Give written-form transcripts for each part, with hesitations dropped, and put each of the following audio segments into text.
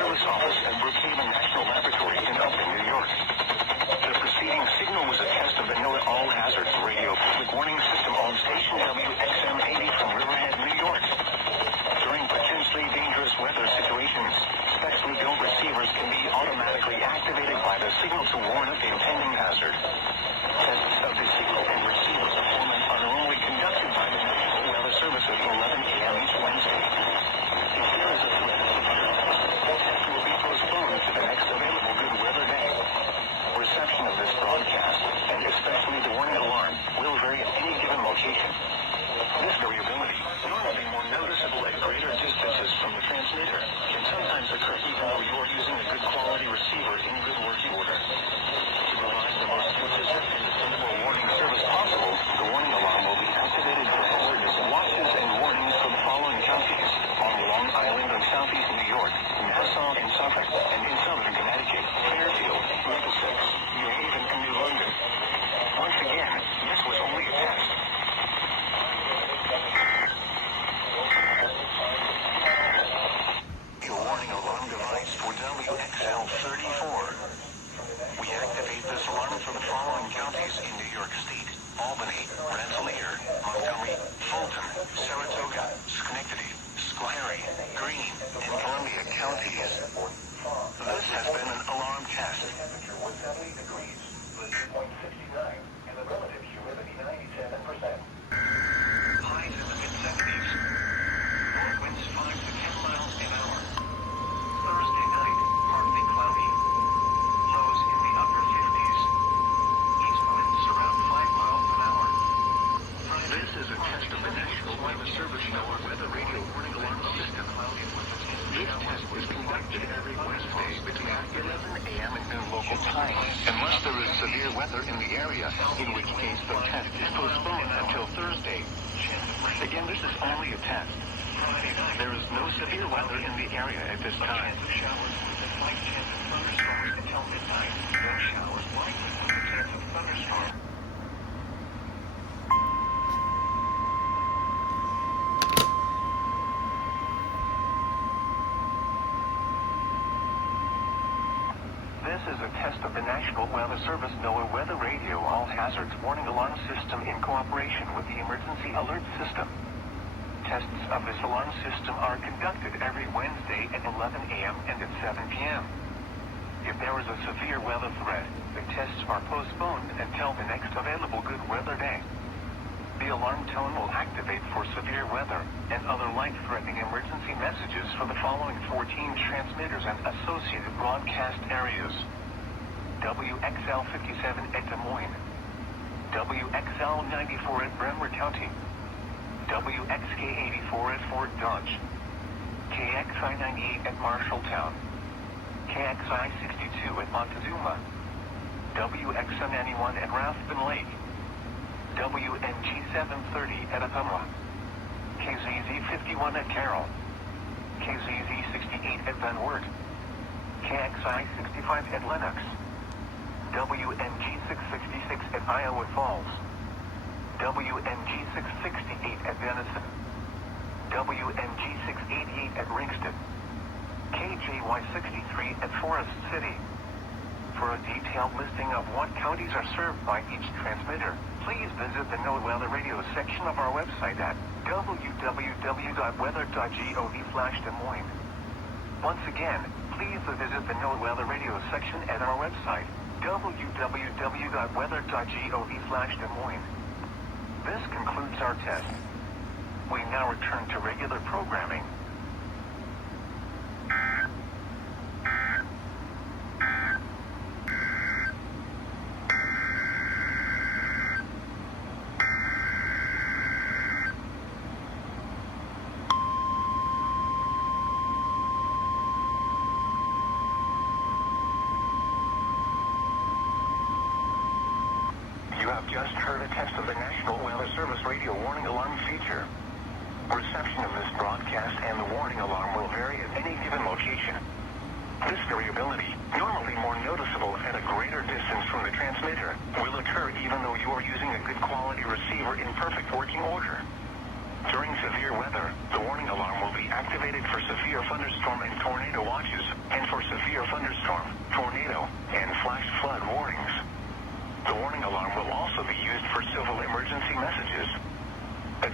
Service Office at Brookhaven National Laboratory in Upton, New York. The preceding signal was a test of the NOAA All Hazards Radio Public Warning System on station WXM 80 from Riverhead, New York. During potentially dangerous weather situations, specially built receivers can be automatically activated by the signal to warn of the impending hazard. Tests of the signal and receiver performance are normally conducted by the National Weather Service at 11 a.m. each Wednesday. If there is a threat of fire, the test will be postponed to the next available good weather day. Reception of this broadcast, and especially the warning alarm, will vary at any given location. This variability, normally more noticeable at greater distances from the transmitter, can sometimes occur even though you are using a good quality receiver in good working order. To provide the most consistent and dependable warning service possible, the warning alarm will be activated for alerts, watches, and warnings for the following counties: on Long Island and southeast New York, Nassau and Suffolk, and in southern Connecticut, Fairfield, Middlesex, New Haven, and New London. Once again, this was only a test. Warning alarm device for WXL 34. We activate this alarm for the following counties in New York State: Albany, Rensselaer, Montgomery, Fulton, Saratoga, Schenectady, Schoharie, Greene, and Columbia counties. This has been an alarm test. Temperature was 70 degrees, the dew point 69, and the relative humidity 97%. Highs in the mid-70s. North winds 5 to 10 miles an hour. Thursday night, partly cloudy. Lows in the upper 50s. East winds around 5 miles an hour. This is a test of the National Weather Service NOAA Weather Radio Warning Alarm System. This test is conducted every Wednesday between 11 a.m. and noon local time, unless there is severe weather in the area, in which case the test is postponed until Thursday. Again, this is only a test. There is no severe weather in the area at this time. Showers with a slight chance of thunderstorms until midnight. No showers likely with a chance of thunderstorms. This is a test of the National Weather Service NOAA Weather Radio All Hazards Warning Alarm System in cooperation with the Emergency Alert System. Tests of this alarm system are conducted every Wednesday at 11 a.m. and at 7 p.m. If there is a severe weather threat, the tests are postponed until the next available good weather day. The alarm tone will activate for severe weather and other life-threatening emergency messages for the following 14 transmitters and associated broadcast areas: WXL 57 at Des Moines, WXL 94 at Brevard County, WXK 84 at Fort Dodge, KXI 98 at Marshalltown, KXI 62 at Montezuma, WXM 91 at Rathbun Lake, WNG 730 at Ottumwa, KZZ 51 at Carroll, KZZ 68 at Van Wert, KXI 65 at Lenox, WNG 666 at Iowa Falls, WNG 668 at Denison, WNG 688 at Ringston, KJY 63 at Forest City. For a detailed listing of what counties are served by each transmitter, please visit the NOAA Weather Radio section of our website at www.weather.gov/Des Moines. Once again, please visit the NOAA Weather Radio section at our website, www.weather.gov/Des Moines. This concludes our test. We now return to regular programming. You have just heard a test of the National Weather Service Radio Warning Alarm feature. Reception of this broadcast and the warning alarm will vary at any given location. This variability, normally more noticeable at a greater distance from the transmitter, will occur even though you are using a good quality receiver in perfect working order. During severe weather, the warning alarm will be activated for severe thunderstorm and tornado watches, and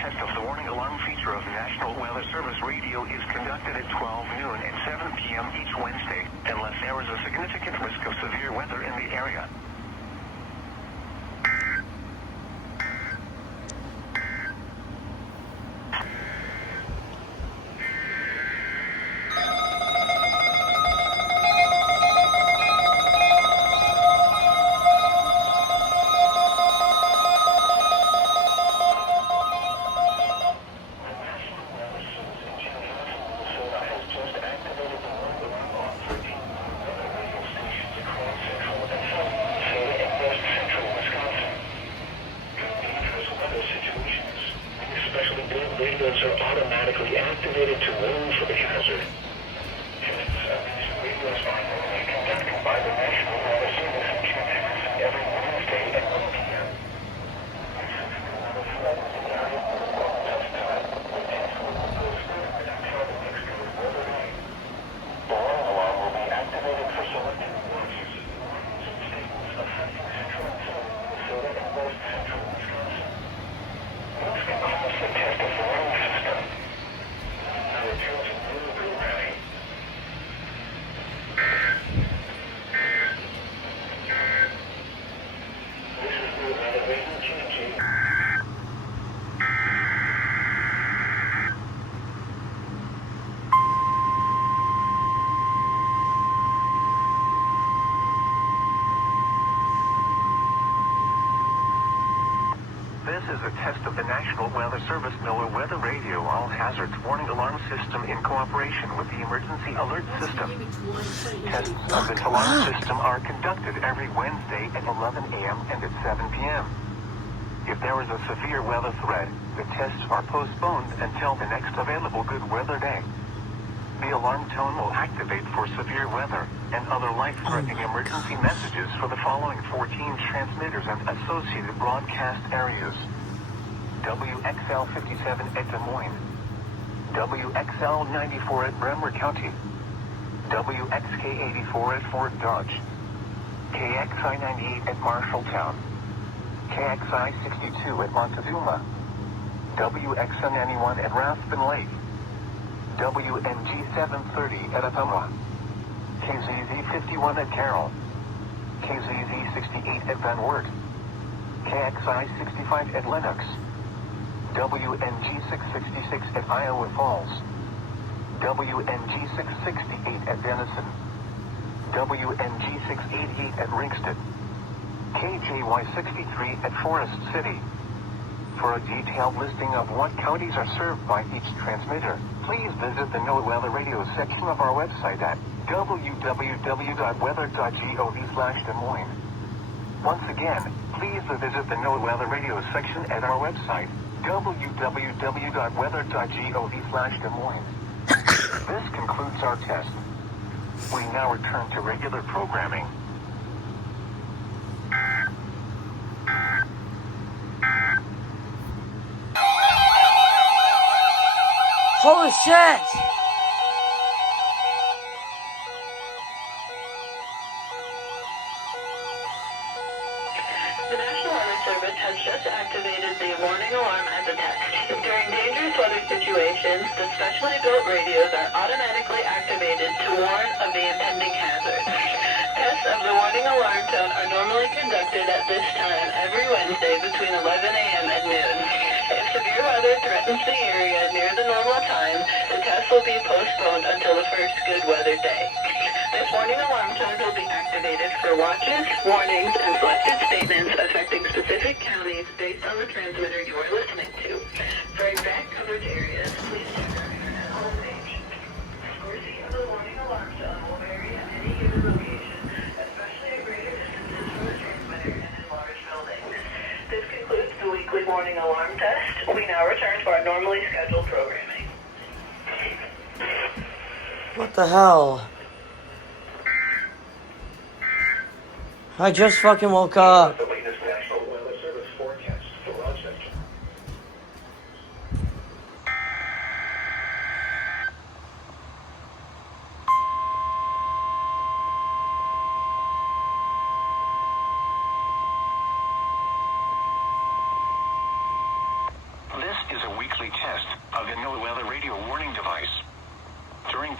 test of the warning alarm feature of the National Weather Service radio is conducted at 12 noon and 7 p.m. each Wednesday, unless there is a significant risk of severe weather in the area. Radios are automatically activated to warn for the hazard. Tests of these radios are normally conducted by the National Weather Service and transmitters every Wednesday at 1 p.m. The warning alarm will be activated for selected watches. Statements affecting central and southern Minnesota and west central Wisconsin. This can cause the test of the warning system. Now return to normal programming. This is the weather radio changing. This is a test of the National Weather Service NOAA Weather Radio All Hazards Warning Alarm System in cooperation with the Emergency Alert System. Tests of this alarm system are conducted every Wednesday at 11 a.m. and at 7 p.m. If there is a severe weather threat, the tests are postponed until the next available good weather day. The alarm tone will activate for severe weather and other life-threatening emergency messages for the following 14 transmitters and associated broadcast areas. WXL 57 at Des Moines, WXL 94 at Bremer County, WXK 84 at Fort Dodge, KXI 98 at Marshalltown, KXI 62 at Montezuma, WXN 91 at Rathbun Lake, WNG 730 at Ottumwa, KZZ 51 at Carroll, KZZ 68 at Van Wert, KXI 65 at Lenox, WNG 666 at Iowa Falls, WNG 668 at Denison, WNG 688 at Ringsted, KJY 63 at Forest City. For a detailed listing of what counties are served by each transmitter, please visit the NOAA Weather Radio section of our website at www.weather.gov/Des Moines. Once again, please visit the NOAA Weather Radio section at our website, www.weather.gov/Des Moines. This concludes our test. We now return to regular programming. Holy shit! The National Weather Service has just activated the warning alarm as a test. During dangerous weather situations, the specially built radios are automatically activated to warn of the impending hazard. Tests of the warning alarm tone are normally conducted at this time every Wednesday between 11 a.m. and noon. If severe weather threatens the area near the normal time, the test will be postponed until the first good weather day. This warning alarm tone will be activated for watches, warnings, and selected statements affecting specific counties based on the transmitter you are listening to. For exact coverage areas, please check our internet homepage. Accuracy of the warning alarm tone will vary at any given location, especially at greater distances from the transmitter and in large buildings. This concludes the weekly warning alarm test. We now return to our normally scheduled programming. What the hell? I just fucking woke up. The latest National Weather Service forecast for Rochester. This is a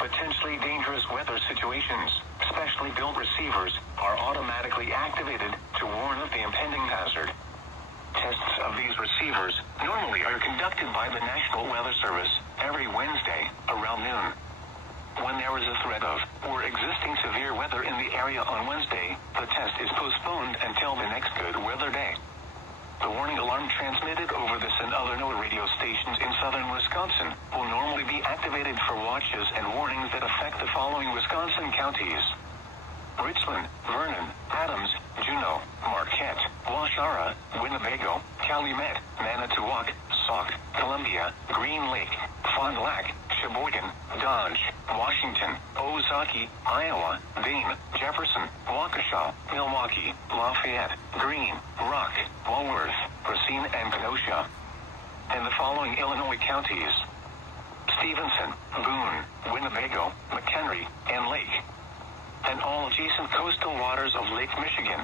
potentially dangerous weather situations, specially built receivers are automatically activated to warn of the impending hazard. Tests of these receivers normally are conducted by the National Weather Service every Wednesday around noon. When there is a threat of or existing severe weather in the area on Wednesday, the test is postponed until the next good weather day. The warning alarm transmitted over this and other NOAA radio stations in southern Wisconsin will normally be activated for watches and warnings that affect the following Wisconsin counties: Richland, Vernon, Adams, Juneau, Marquette, Waushara, Winnebago, Calumet, Manitowoc, Sauk, Columbia, Green Lake, Fond du Lac, Sheboygan, Dodge, Washington, Ozaukee, Iowa, Dane, Jefferson, Waukesha, Milwaukee, Lafayette, Greene, Rock, Walworth, Racine, and Kenosha. And the following Illinois counties: Stevenson, Boone, Winnebago, McHenry, and Lake. And all adjacent coastal waters of Lake Michigan,